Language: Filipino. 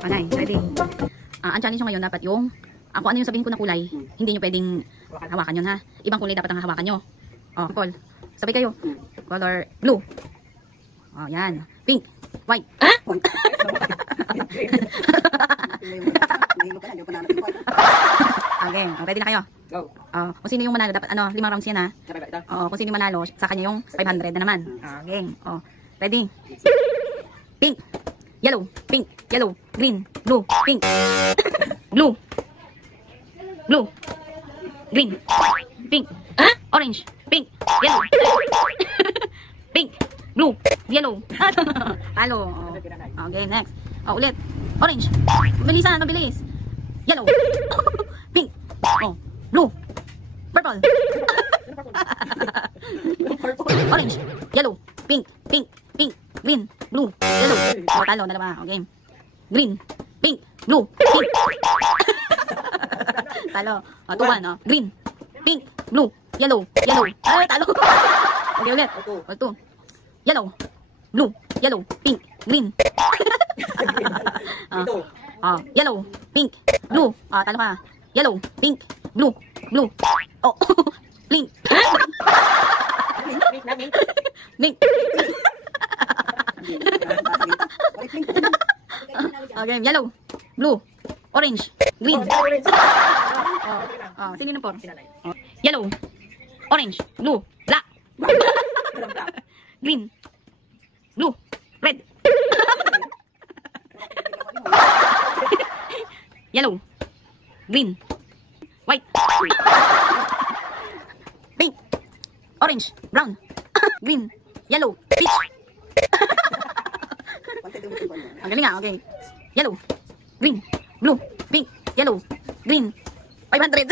Anay, ready. Ang challenge nyo ngayon dapat yung kung ano yung sabihin ko na kulay, hindi nyo pwedeng hawakan yun ha. Ibang kulay dapat ang hawakan nyo. Call. Sabay kayo. Color blue. Yan. Pink. White. Okay, ready na kayo? Go. Kung sino yung manalo, dapat 5 rounds yan ha. Kung sino yung manalo, sa kanya yung 500 na naman. Okay. Ready? Pink. Yellow. Pink. Yellow. Green. Blue. Pink. Blue. Blue. Green. Pink. Orange. Pink. Yellow. Pink. Blue. Yellow. Talo. Okay, next. Ulit. Orange. Mabilisan, mabilis. Yellow. Pink. Blue. Purple. Orange. Yellow. Pink. Pink. Pink. Green. Blue. Yellow. Talo, dalawa. Okay. Green. Pink. Blue. Pink. Talo. 2-1. Green. Pink. Blue. Yellow. Yellow. Talo. Okay, ulit. 2. Yellow. Blue. Yellow. Pink. Green. Yellow. Pink. Blue. Talo ka. Yellow. Pink. Blue. Blue. Pink. Pink. Okay, yellow. Blue. Orange. Green. Sino na po? Yellow. Orange. Blue. Black. Green. Blue. Red. Yellow. Green. White. Pink. Orange. Brown. Green. Yellow. Peach. Ang galing nga. Okay. Yellow. Green. Blue. Pink. Yellow. Green. 500.